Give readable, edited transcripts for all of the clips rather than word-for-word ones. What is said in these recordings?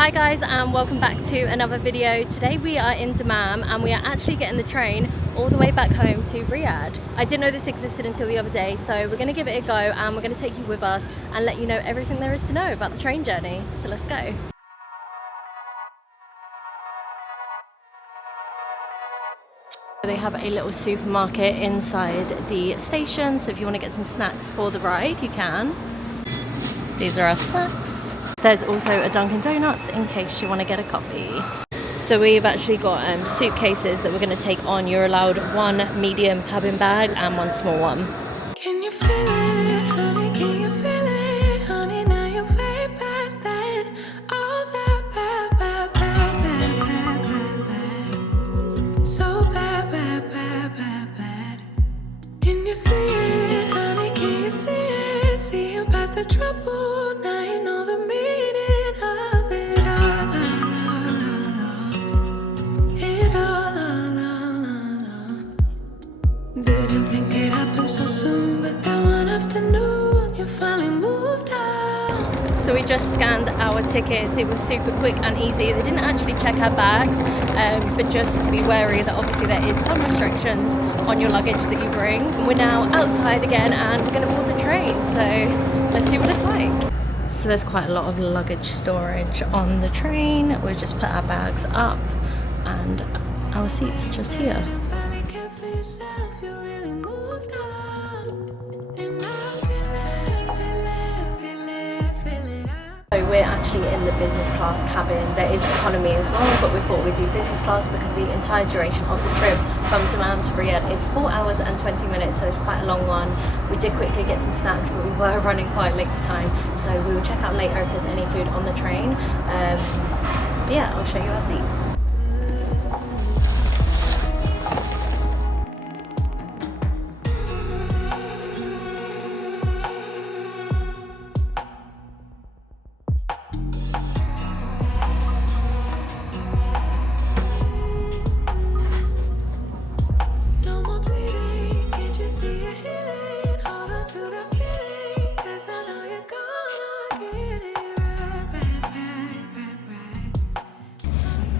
Hi guys, and welcome back to another video. Today we are in Dammam and we are actually getting the train all the way back home to Riyadh. I didn't know this existed until the other day, so we're going to give it a go and we're going to take you with us and let you know everything there is to know about the train journey. So let's go. They have a little supermarket inside the station, so if you want to get some snacks for the ride, you can. These are our snacks. There's also a Dunkin' Donuts in case you want to get a coffee. So we've actually got suitcases that we're going to take on. You're allowed one medium cabin bag and one small one. Can you feel it, honey? Can you feel it, honey? Now you're way past that. All that bad, bad, bad, bad, bad, bad, bad. So bad, bad, bad, bad, bad. Can you see it, honey? Can you see it? Seeing past the trouble, now you know the meaning of it all. It all. Didn't think it happened so soon, but that one afternoon you finally moved out. So we just scanned our tickets. It was super quick and easy. They didn't actually check our bags, but just be wary that obviously there is some restrictions on your luggage that you bring. We're now outside again and we're going to board the train, so let's see what it's like. So there's quite a lot of luggage storage on the train. We've just put our bags up and our seats are just here. So we're actually in the business class cabin. There is economy as well, but we thought we'd do business class because the entire duration of the trip from Dammam to Riyadh is 4 hours and 20 minutes, so it's quite a long one. We did quickly get some snacks, but we were running quite late for time, so we will check out later if there's any food on the train. But yeah, I'll show you our seats.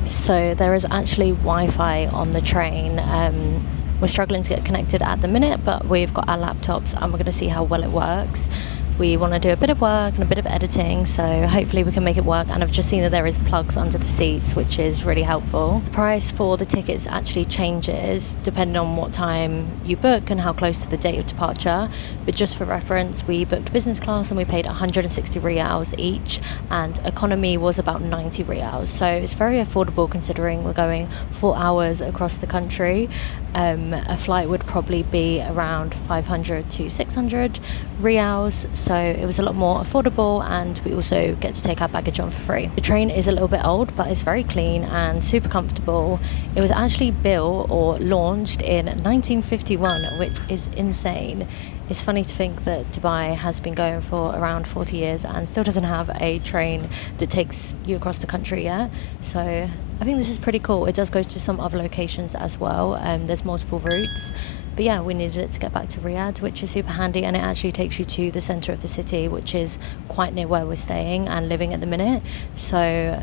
So there is actually Wi-Fi on the train. We're struggling to get connected at the minute, but we've got our laptops and we're going to see how well it works. We want to do a bit of work and a bit of editing, so hopefully we can make it work. And I've just seen that there is plugs under the seats, which is really helpful. The price for the tickets actually changes depending on what time you book and how close to the date of departure. But just for reference, we booked business class and we paid 160 riyals each, and economy was about 90 riyals. So it's very affordable considering we're going 4 hours across the country. A flight would probably be around 500 to 600 riyals, so it was a lot more affordable, and we also get to take our baggage on for free. The train is a little bit old, but it's very clean and super comfortable. It was actually built or launched in 1951, which is insane. It's funny to think that Dubai has been going for around 40 years and still doesn't have a train that takes you across the country yet. So I think this is pretty cool. It does go to some other locations as well. There's multiple routes. But yeah, we needed it to get back to Riyadh, which is super handy, and it actually takes you to the centre of the city, which is quite near where we're staying and living at the minute. So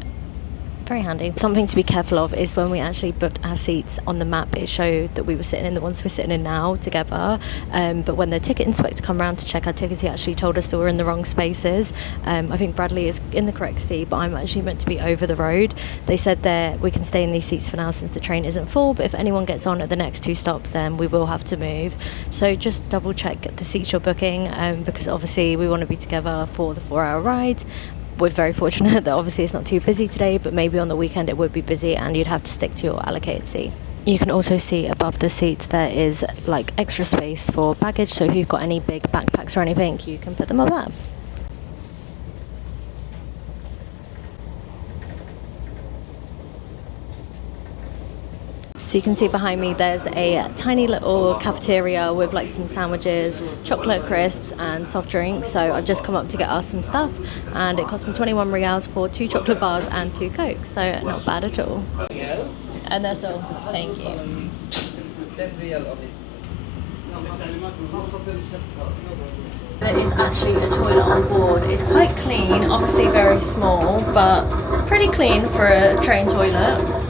very handy. Something to be careful of is when we actually booked our seats on the map, it showed that we were sitting in the ones we're sitting in now together, but when the ticket inspector come around to check our tickets, he actually told us that we're in the wrong spaces. I think Bradley is in the correct seat, but I'm actually meant to be over the road. They said that we can stay in these seats for now since the train isn't full, but if anyone gets on at the next 2 stops, then we will have to move. So just double check the seats you're booking, because obviously we want to be together for the 4-hour ride. We're very fortunate that obviously it's not too busy today, but maybe on the weekend it would be busy and you'd have to stick to your allocated seat. You can also see above the seats there is like extra space for baggage, so if you've got any big backpacks or anything, you can put them up there. So you can see behind me there's a tiny little cafeteria with like some sandwiches, chocolate crisps and soft drinks. So I've just come up to get us some stuff and it cost me 21 riyals for 2 chocolate bars and 2 cokes, so not bad at all. And that's all. Thank you. 10 riyal only. There is actually a toilet on board. It's quite clean, obviously very small, but pretty clean for a train toilet.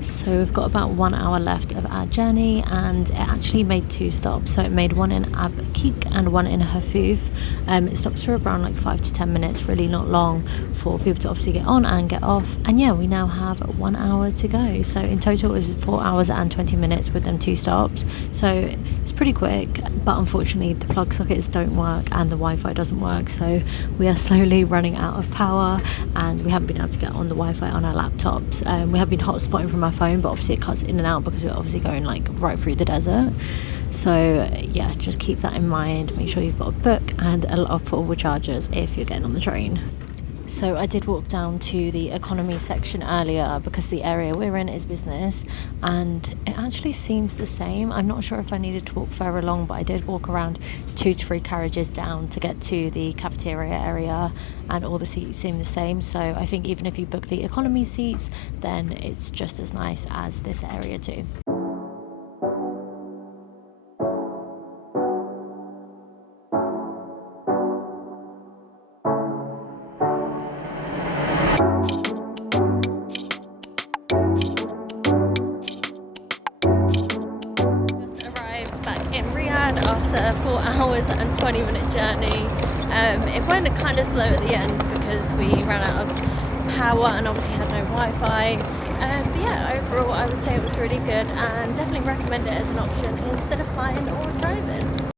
So we've got about 1 hour left of our journey, and it actually made 2 stops. So it made one in Abqaiq and one in Hafuf. It stops for around like 5 to 10 minutes, really not long for people to obviously get on and get off. And yeah, we now have 1 hour to go. So in total it was 4 hours and 20 minutes with them 2 stops. So it's pretty quick, but unfortunately the plug sockets don't work and the Wi-Fi doesn't work. So we are slowly running out of power, and we haven't been able to get on the Wi-Fi on our laptops. We have been hotspotting from our phone, but obviously it cuts in and out because we're obviously going like right through the desert. So yeah, just keep that in mind. Make sure you've got a book and a lot of portable chargers if you're getting on the train. So I did walk down to the economy section earlier because the area we're in is business, and it actually seems the same. I'm not sure if I needed to walk further along, but I did walk around 2 to 3 carriages down to get to the cafeteria area, and all the seats seem the same. So I think even if you book the economy seats, then it's just as nice as this area too. Arrived back in Riyadh after a 4 hours and 20-minute journey. It went kind of slow at the end because we ran out of power and obviously had no Wi-Fi. But yeah, overall I would say it was really good, and definitely recommend it as an option instead of flying or driving.